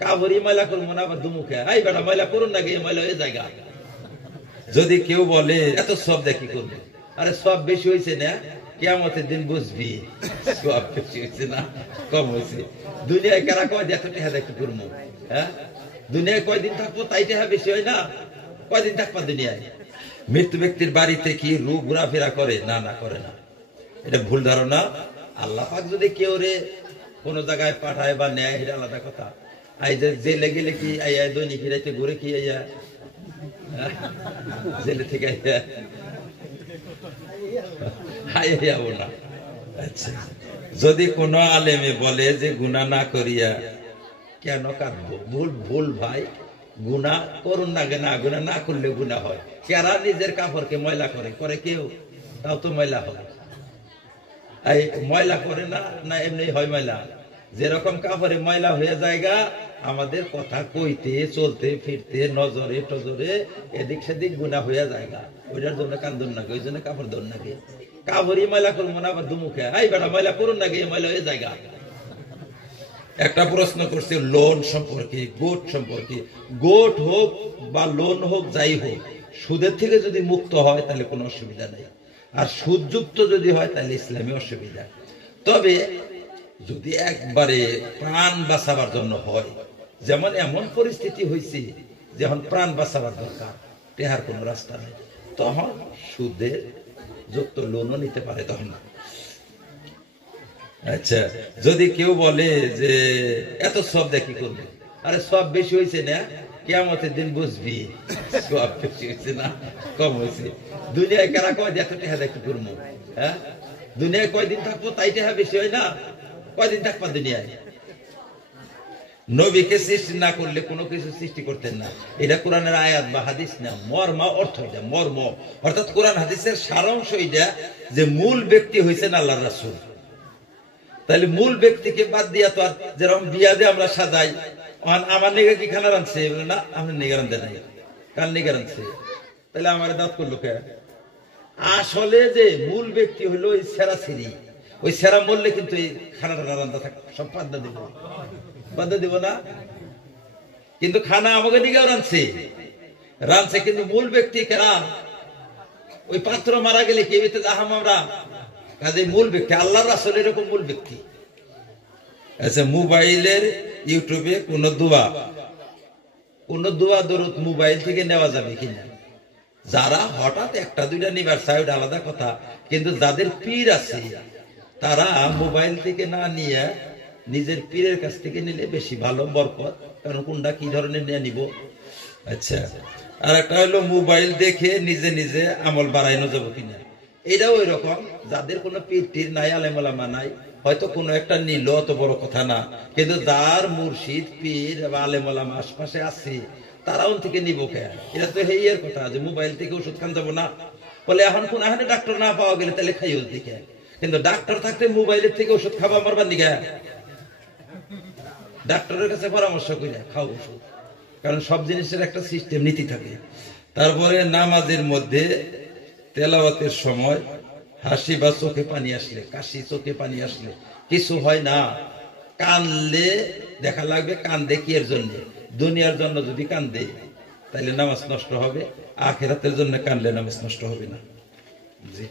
কাবরি ময়লা করবো না আবার দুমুখে আই বেটা ময়লা করুন না গিয়ে ময়লা হয়ে জায়গা। যদি কেউ বলে এত সব দেখি করবে, আরে সব বেশি হয়েছে না, কিয়ামতের দিন বুঝবি সব বেশি হয়েছে না কম হয়েছে। দুনিয়ায় কারা কয় এত টেহা দেখি করবো, হ্যাঁ দুনিয়ায় কয়দিন থাকবো তাই টেহা বেশি হয় না, কয়দিন থাকবা দুনিয়ায়। মৃত্যু ব্যক্তির বাড়িতে কি রূপ ঘোরাফেরা করে? না না করে না, এটা ভুল ধারণা। আল্লাহ পাক যদি কেউ রে কোন জায়গায় পাঠায় বা নেয় এটা আলাদা কথা। আই জেলে গেলে কি আইয়া দৈনিক ফিরাইতে ঘুরে কি আইয়া জেলে থেকে আইয়া যাবো না। আচ্ছা, যদি কোন আলেমে বলে যে গুনাহ না করিয়া কেন কাঁদবো, ভুল ভুল ভাই, গুনাহ করুন না, না গুনাহ না করলে গুনাহ হয়। কেরা নিজের কাপড়কে ময়লা করে? করে কেউ? তাও তো ময়লা হয়। এই ময়লা করে না, না এমনি হয় ময়লা? যেরকম কাপড়ে ময়লা হয়ে জায়গা, আমাদের কথা কইতে চলতে ফিরতে নজরে টজরে এদিক সেদিক গুনাহ হয়ে জায়গা, ওইটার জন্য কান্দুন নাকি, ওই জন্য কাপড় ধর নাকি। কাপড়ই ময়লা করবো না আবার দুমুখে আই বেটা ময়লা করুন না গিয়ে ময়লা হয়ে জায়গা। একটা প্রশ্ন করছে লোন সম্পর্কে, গোট সম্পর্কে। গোট হোক বা লোন হোক যাই হোক, সুদের থেকে যদি মুক্ত হয় তাহলে কোনো অসুবিধা নেই, আর সুদযুক্ত যদি হয় তাহলে ইসলামী অসুবিধা। তবে যদি একবারে প্রাণ বাঁচাবার জন্য হয়, যেমন এমন পরিস্থিতি হয়েছে যখন প্রাণ বাঁচাবার দরকার, টেহার কোনো রাস্তা নেই, তখন সুদের যুক্ত লোনও নিতে পারে তখন। আচ্ছা, যদি কেউ বলে যে এত সব দেখি করবে, আরে সব বেশি হয়েছে না, কিয়ামতের দিন বুঝবি সব বেশি হয়েছে না কম হয়েছে। দুনিয়ায় কারা কয় এত টেহা দেখি করবো, হ্যাঁ দুনিয়ায় কয়দিন থাকবো তাই টেহা বেশি হয় না, কয়দিন থাকবা দুনিয়ায়। নবীকে সৃষ্টি না করলে কোনো কিছু সৃষ্টি করতেন না, এটা কোরআনের আয়াত বা হাদিস না, মর্ম অর্থ এটা, মর্ম অর্থাৎ কোরআন হাদিসের সারাংশ এটা যে মূল ব্যক্তি হয়েছেন আল্লাহর রাসূল। তাহলে মূল ব্যক্তিকে বাদ দিয়া তো আর, যেরকম বিয়া দিয়ে আমরা সাজাই, আমার নিগা কি খানা রাঁধছে না, আপনার নিগা রাঁধে নাই, কার নিগা রাঁধছে, তাহলে আমার দাঁত করলো কে? আসলে যে মূল ব্যক্তি হলো ওই সেরা সিরি, ওই সেরা মরলে কিন্তু এই খানাটা রান্না থাক সব বাদ দিব, বাদ দিব না। কিন্তু খানা আমাকে নিগাও রাঁধছে, রাঁধছে কিন্তু মূল ব্যক্তি কেরা? ওই পাত্র মারা গেলে কে বেতে যাহাম আমরা, কাজে মূল ব্যক্তি আল্লাহর রাসূল এরকম মূল ব্যক্তি। আচ্ছা, মোবাইলের ইউটিউবে কোন দোয়া দরুদ মোবাইল থেকে নেওয়া যাবে কিনা? যারা হঠাৎ একটা দুইটা নিবার চায় ওটা আলাদা কথা, কিন্তু যাদের পীর আছে তারা মোবাইল থেকে না নিয়ে নিজের পীরের কাছ থেকে নিলে বেশি ভালো, বরকত। কারণ কোনটা কি ধরনের নিয়ে নিব। আচ্ছা, আর একটা হলো মোবাইল দেখে নিজে নিজে আমল বাড়াইনো যাবো কিনা, এটাও ওই রকম। যাদের কোনো পীর টির নাই, আলেম ওলামা নাই, হয়তো কোনো একটা নিল, অত বড় কথা না, কিন্তু যার মুর্শিদ পীর বা আলেম ওলামা আশপাশে আছে তারাও থেকে নিব কে? এটা তো হেইয়ের কথা যে মোবাইল থেকে ওষুধ খান যাবো না। বলে এখন কোন এখানে ডাক্তার না পাওয়া গেলে তাহলে খাই ওষুধ দিকে, কিন্তু ডাক্তার থাকতে মোবাইলের থেকে ওষুধ খাবো আমার বান্দিকে? ডাক্তারের কাছে পরামর্শ করে খাও ওষুধ, কারণ সব জিনিসের একটা সিস্টেম নীতি থাকে। তারপরে নামাজের মধ্যে তেলাওয়াতের সময় হাসি বা চোখে পানি আসলে, কাশি চোখে পানি আসলে কিছু হয় না, কানলে দেখা লাগবে কান্দে কি এর জন্য? দুনিয়ার জন্য যদি কান্দে তাহলে নামাজ নষ্ট হবে, আখিরাতের জন্য কানলে নামাজ নষ্ট হবে না। জি।